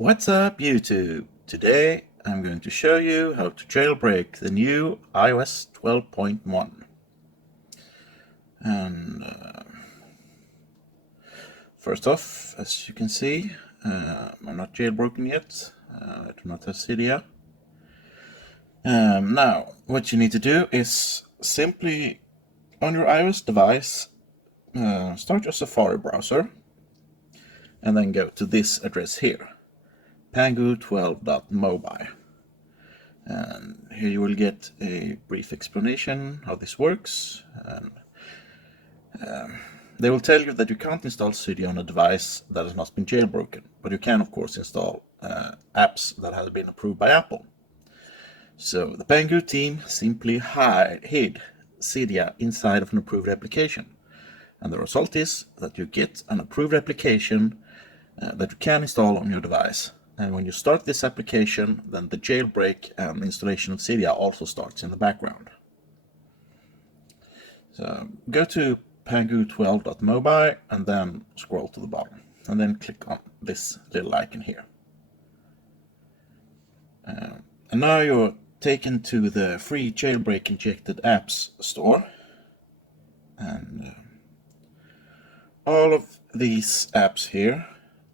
What's up YouTube? Today I'm going to show you how to jailbreak the new iOS 12.1. And first off, as you can see, I'm not jailbroken yet. I do not have cydia. Now, what you need to do is simply, on your iOS device, start your Safari browser and then go to this address here. Pangu 12.mobile. And here you will get a brief explanation how this works. And they will tell you that you can't install cydia on a device that has not been jailbroken, but you can of course install apps that have been approved by Apple. So the Pangu team simply hid cydia inside of an approved application, and the result is that you get an approved application that you can install on your device. And when you start this application, then the jailbreak and installation of cydia also starts in the background. So go to Pangu 12.mobile and then scroll to the bottom and then click on this little icon here. And now you're taken to the free jailbreak injected apps store. And all of these apps here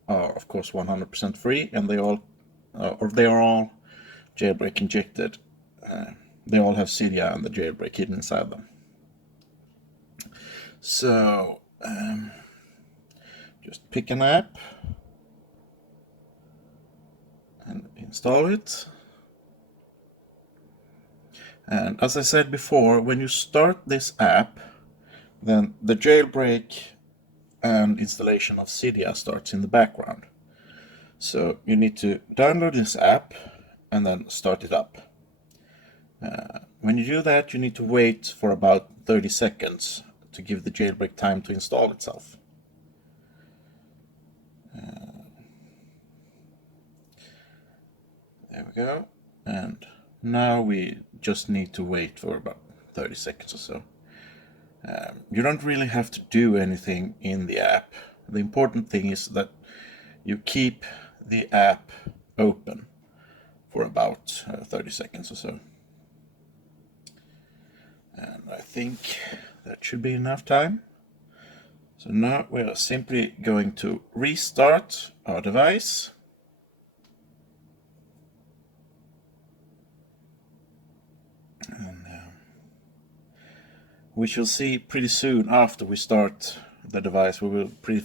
are of course 100% free, and they are all jailbreak injected. They all have cydia and the jailbreak hidden inside them. So just pick an app and install it. And as I said before, when you start this app, then the jailbreak and installation of cydia starts in the background. So you need to download this app and then start it up. When you do that, you need to wait for about 30 seconds to give the jailbreak time to install itself. There we go. And now we just need to wait for about 30 seconds or so. You don't really have to do anything in the app. The important thing is that you keep the app open for about 30 seconds or so. And I think that should be enough time. So now we are simply going to restart our device. And we shall see pretty soon after we start the device. We will pretty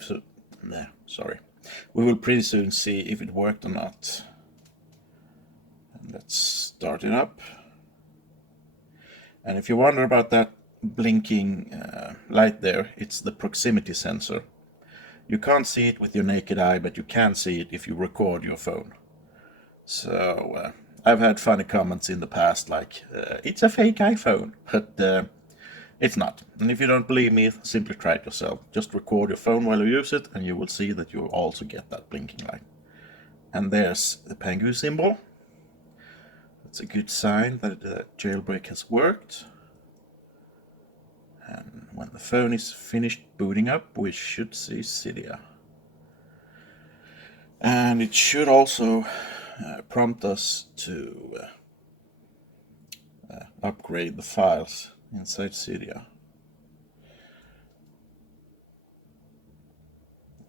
soon see if it worked or not. And let's start it up. And if you wonder about that blinking light there, it's the proximity sensor. You can't see it with your naked eye, but you can see it if you record your phone. So I've had funny comments in the past like, it's a fake iPhone, but it's not. And if you don't believe me, simply try it yourself. Just record your phone while you use it, and you will see that you will also get that blinking light. And there's the Pangu symbol. It's a good sign that the jailbreak has worked. And when the phone is finished booting up, we should see cydia. And it should also prompt us to upgrade the files inside cydia.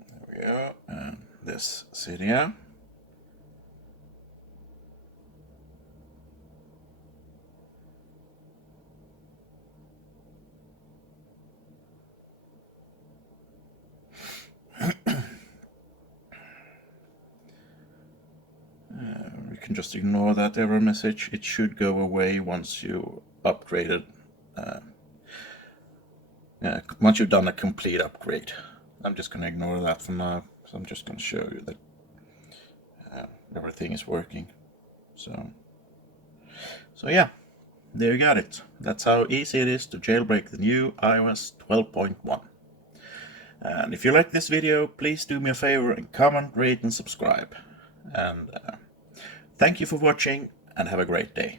There we go, and this cydia. You can just ignore that error message. It should go away once you upgraded. Once you've done a complete upgrade. I'm just going to ignore that for now. So I'm just going to show you that everything is working. So yeah, there you got it. That's how easy it is to jailbreak the new iOS 12.1. And if you like this video, please do me a favor and comment, rate and subscribe. And thank you for watching and have a great day.